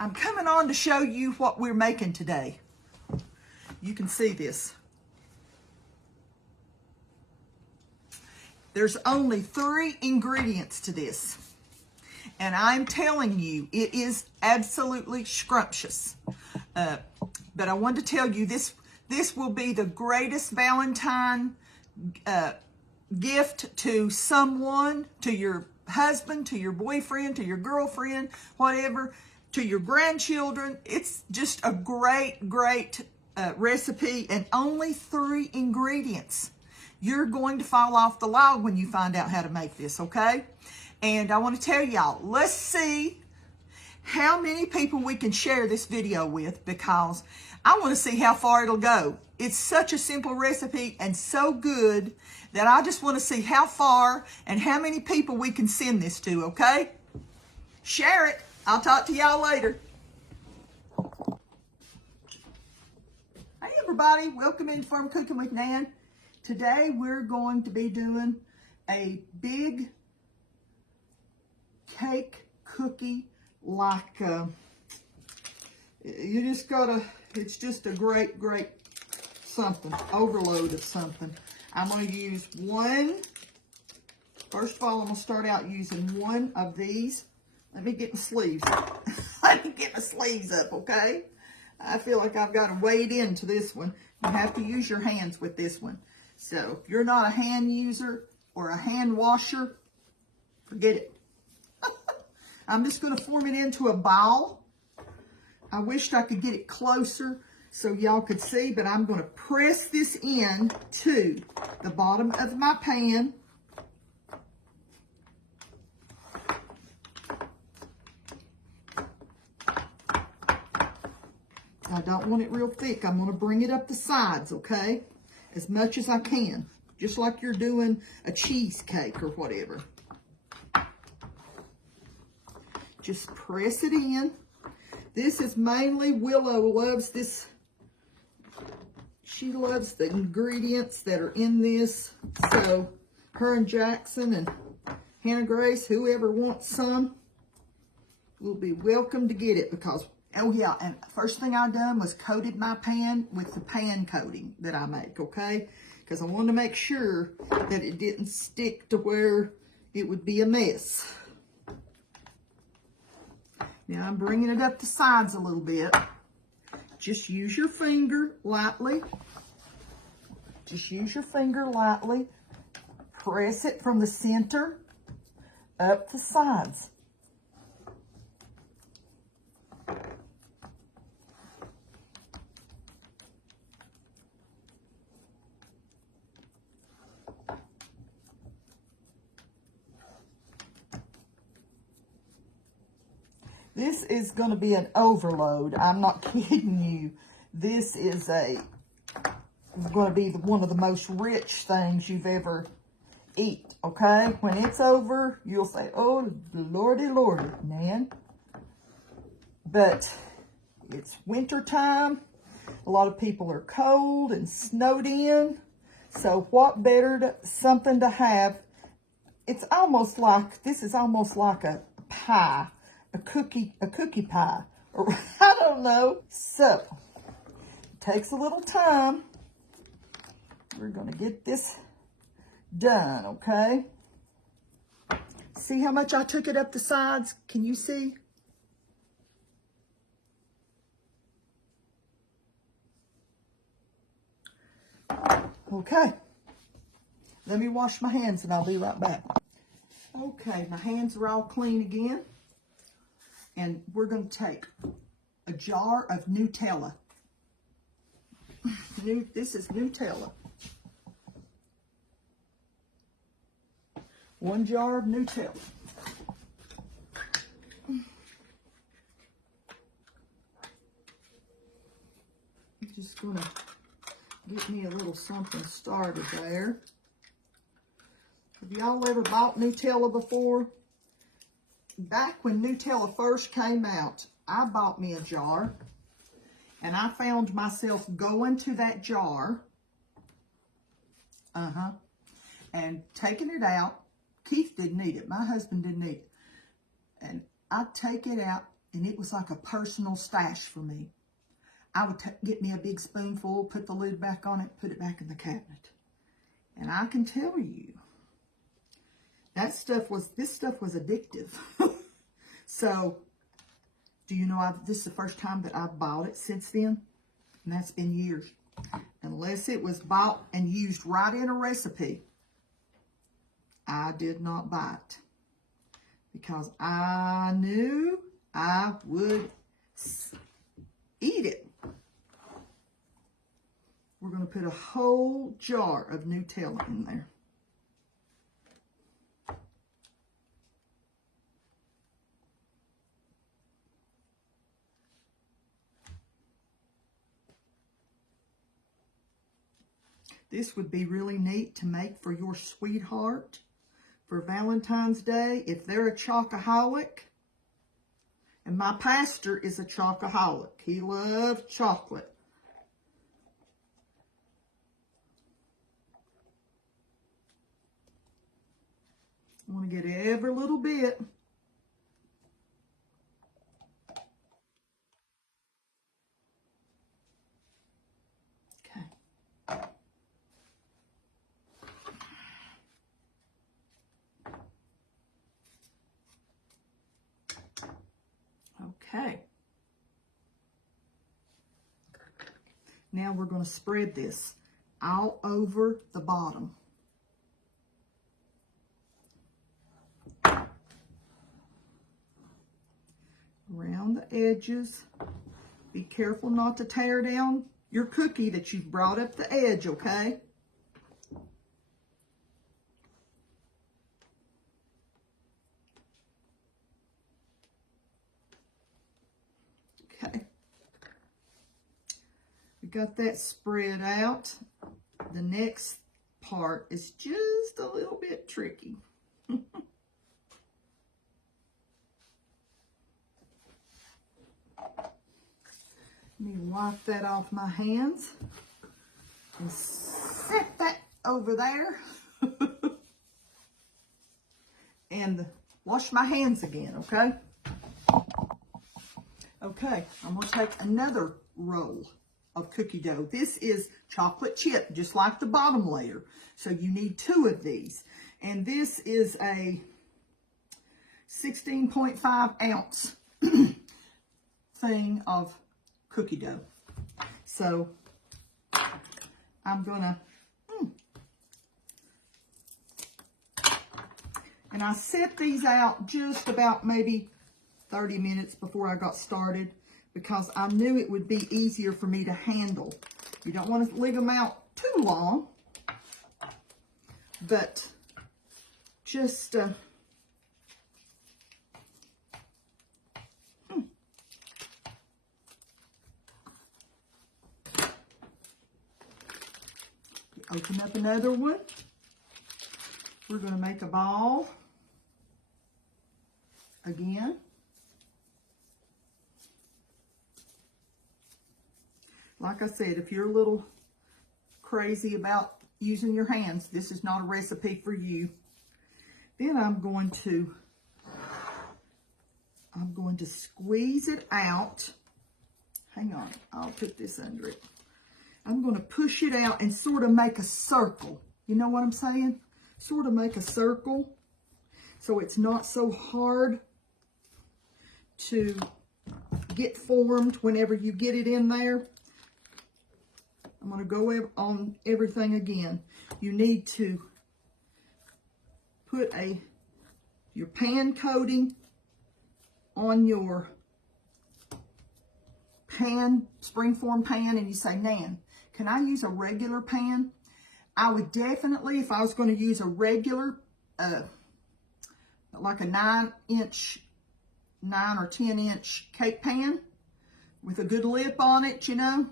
I'm coming on to show you what we're making today. You can see this. There's only 3 ingredients to this. And I'm telling you, it is absolutely scrumptious. But I wanted to tell you, this will be the greatest Valentine gift to someone, to your husband, to your boyfriend, to your girlfriend, whatever, to your grandchildren. It's just a great recipe, and only 3 ingredients. You're going to fall off the log when you find out how to make this, okay? And I want to tell y'all, let's see how many people we can share this video with, because I want to see how far it'll go. It's such a simple recipe and so good that I just want to see how far and how many people we can send this to, okay? Share it. I'll talk to y'all later. Hey everybody, welcome in Farm Cooking with Nan. Today we're going to be doing a big cake cookie, like you just gotta, it's just a great something, overload of something. I'm going to use first of all, I'm going to start out using one of these. Let me get my sleeves. Let me get my sleeves up, okay? I feel like I've got to wade into this one. You have to use your hands with this one. So if you're not a hand user or a hand washer, forget it. I'm just going to form it into a ball. I wished I could get it closer so y'all could see, but I'm going to press this in to the bottom of my pan. I don't want it real thick. I'm going to bring it up the sides, okay? As much as I can, just like you're doing a cheesecake or whatever. Just press it in. This is mainly, Willow loves this. She loves the ingredients that are in this. So her and Jackson and Hannah Grace, whoever wants some, will be welcome to get it, because, oh yeah, and first thing I done was coated my pan with the pan coating that I make, okay? Because I wanted to make sure that it didn't stick to where it would be a mess. Now I'm bringing it up the sides a little bit. Just use your finger lightly. Just use your finger lightly. Press it from the center up the sides. This is going to be an overload. I'm not kidding you. This is going to be one of the most rich things you've ever eat, okay? When it's over, you'll say, oh, lordy, man. But it's winter time. A lot of people are cold and snowed in. So what better something to have? It's almost like, this is almost like a pie. A cookie pie, or I don't know. So, it takes a little time. We're going to get this done, okay? See how much I took it up the sides? Can you see? Okay. Let me wash my hands and I'll be right back. Okay, my hands are all clean again. And we're going to take a jar of Nutella. This is Nutella. 1 jar of Nutella. I'm just going to get me a little something started there. Have y'all ever bought Nutella before? Back when Nutella first came out, I bought me a jar, and I found myself going to that jar, and taking it out. Keith didn't eat it. My husband didn't eat it. And I'd take it out, and it was like a personal stash for me. I would get me a big spoonful, put the lid back on it, put it back in the cabinet. And I can tell you, this stuff was addictive. So, do you know, this is the first time that I've bought it since then, and that's been years. Unless it was bought and used right in a recipe, I did not buy it because I knew I would eat it. We're going to put a whole jar of Nutella in there. This would be really neat to make for your sweetheart for Valentine's Day if they're a chocoholic. And my pastor is a chocoholic. He loves chocolate. I want to get every little bit. Okay. Okay. Now we're going to spread this all over the bottom. Around the edges. Be careful not to tear down your cookie that you've brought up the edge, okay? Okay. We got that spread out. The next part is just a little bit tricky. Let me wipe that off my hands and set that over there. And wash my hands again, okay? Okay, I'm going to take another roll of cookie dough. This is chocolate chip, just like the bottom layer. So you need 2 of these. And this is a 16.5 ounce thing of cookie dough. So I'm gonna, and I set these out just about maybe 30 minutes before I got started because I knew it would be easier for me to handle. You don't want to leave them out too long, but just open up another one. We're going to make a ball again. Like I said, if you're a little crazy about using your hands, this is not a recipe for you. Then I'm going to squeeze it out. Hang on, I'll put this under it. I'm going to push it out and sort of make a circle. You know what I'm saying? Sort of make a circle so it's not so hard to get formed whenever you get it in there. I'm going to go on everything again. You need to put your pan coating on your pan, springform pan, and you say, Nan, can I use a regular pan? I would definitely, if I was going to use a regular, like a 9 or 10 inch cake pan with a good lip on it, you know,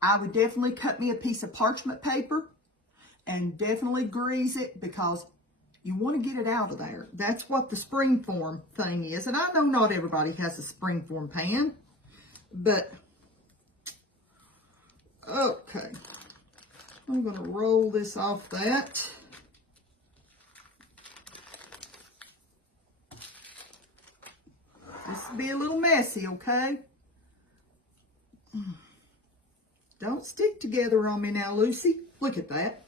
I would definitely cut me a piece of parchment paper and definitely grease it because you want to get it out of there. That's what the springform thing is. And I know not everybody has a springform pan, but okay. I'm going to roll this off that. This will be a little messy, okay? Don't stick together on me now, Lucy. Look at that.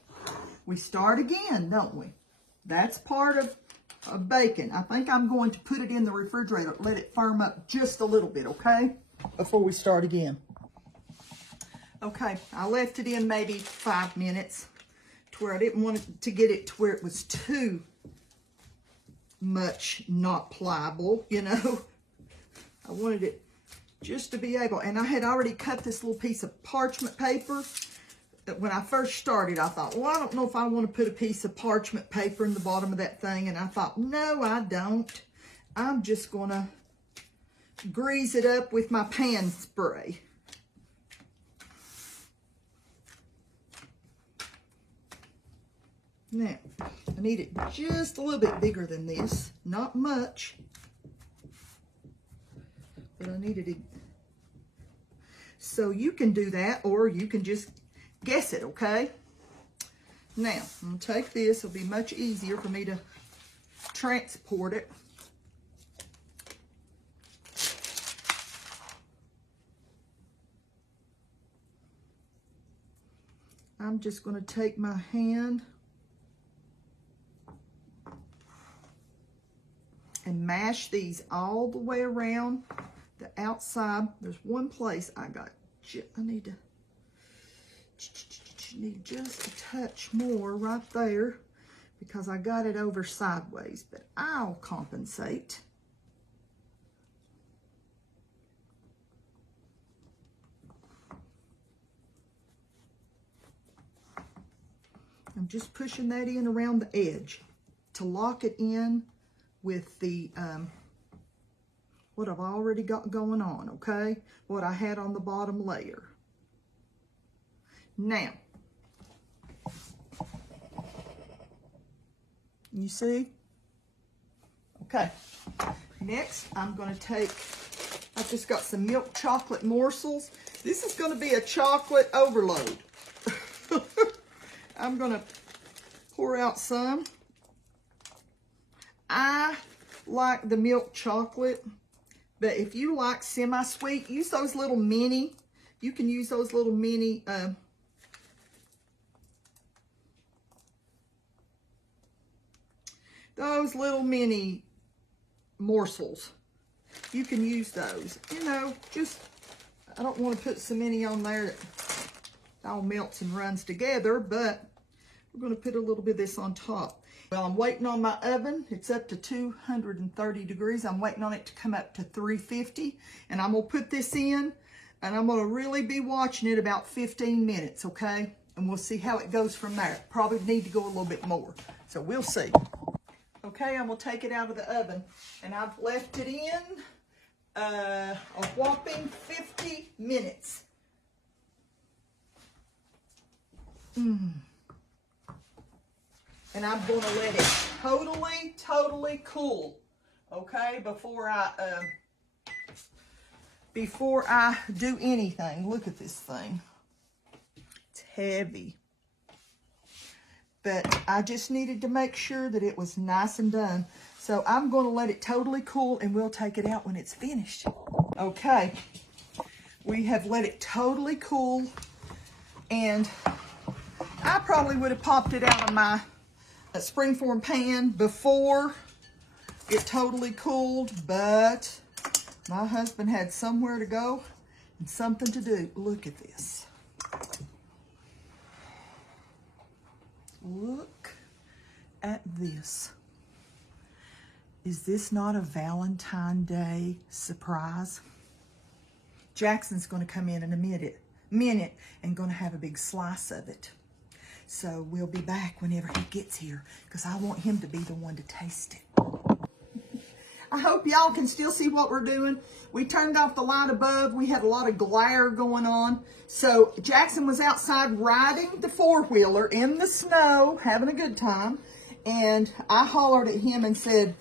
We start again, don't we? That's part of baking. I think I'm going to put it in the refrigerator, let it firm up just a little bit, okay? Before we start again. Okay, I left it in maybe 5 minutes to where I didn't want to get it to where it was too much not pliable, you know. I wanted it just to be able, and I had already cut this little piece of parchment paper. When I first started, I thought, well, I don't know if I want to put a piece of parchment paper in the bottom of that thing. And I thought, no, I don't. I'm just going to grease it up with my pan spray. Now, I need it just a little bit bigger than this. Not much. But I needed it. So you can do that, or you can just guess it, okay? Now, I'm going to take this. It'll be much easier for me to transport it. I'm just going to take my hand and mash these all the way around the outside. There's one place I need just a touch more right there because I got it over sideways, but I'll compensate. I'm just pushing that in around the edge to lock it in with the what I've already got going on, okay? What I had on the bottom layer. Now, you see? Okay. Next, I'm going to take, I've just got some milk chocolate morsels. This is going to be a chocolate overload. I'm going to pour out some. I like the milk chocolate, but if you like semi-sweet, use those little mini. You can use those little mini morsels. You can use those. You know, just, I don't want to put so many on there that all melts and runs together, but we're going to put a little bit of this on top. Well, I'm waiting on my oven. It's up to 230 degrees. I'm waiting on it to come up to 350. And I'm going to put this in, and I'm going to really be watching it about 15 minutes, okay? And we'll see how it goes from there. Probably need to go a little bit more. So we'll see. Okay, I'm going to take it out of the oven. And I've left it in a whopping 50 minutes. And I'm going to let it totally cool, okay, before I do anything. Look at this thing. It's heavy. But I just needed to make sure that it was nice and done. So I'm going to let it totally cool, and we'll take it out when it's finished. Okay, we have let it totally cool, and I probably would have popped it out of my springform pan before it totally cooled, but my husband had somewhere to go and something to do. Look at this. Look at this. Is this not a Valentine's Day surprise? Jackson's going to come in a minute and going to have a big slice of it. So we'll be back whenever he gets here because I want him to be the one to taste it. I hope y'all can still see what we're doing. We turned off the light above. We had a lot of glare going on. So Jackson was outside riding the four-wheeler in the snow, having a good time. And I hollered at him and said,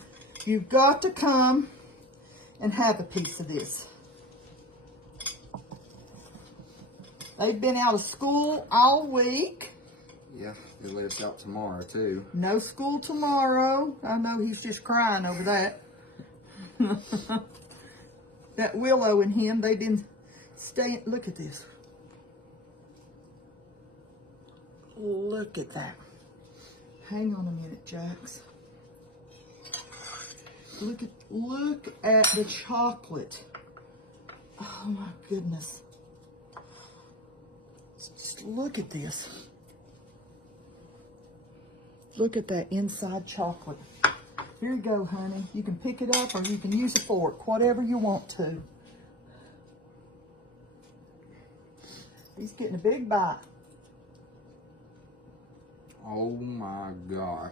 you've got to come and have a piece of this. They've been out of school all week. Yeah, they let us out tomorrow, too. No school tomorrow. I know he's just crying over that. that Willow and him, they've been staying. Look at this. Look at that. Hang on a minute, Jax. Look at the chocolate. Oh my goodness. Just look at this. Look at that inside chocolate. Here you go, honey. You can pick it up or you can use a fork, whatever you want to. He's getting a big bite. Oh my God.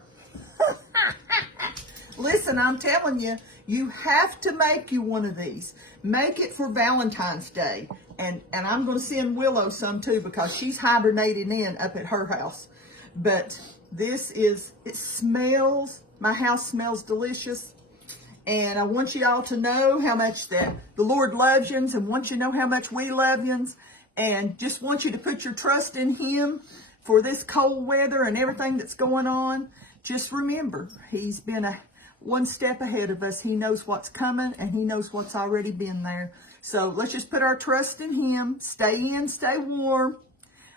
Listen, I'm telling you, you have to make you one of these. Make it for Valentine's Day. And I'm going to send Willow some too because she's hibernating in up at her house. But this is, it smells, my house smells delicious. And I want you all to know how much that the Lord loves you and want you to know how much we love you. And just want you to put your trust in Him for this cold weather and everything that's going on. Just remember, He's been one step ahead of us. He knows what's coming and He knows what's already been there. So let's just put our trust in Him. Stay in, stay warm.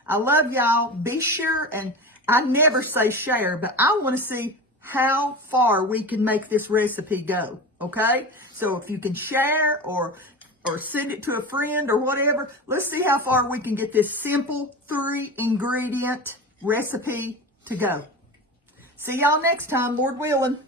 I love y'all. Be sure, and I never say share, but I want to see how far we can make this recipe go, okay? So if you can share or send it to a friend or whatever, let's see how far we can get this simple 3-ingredient recipe to go. See y'all next time, Lord willing.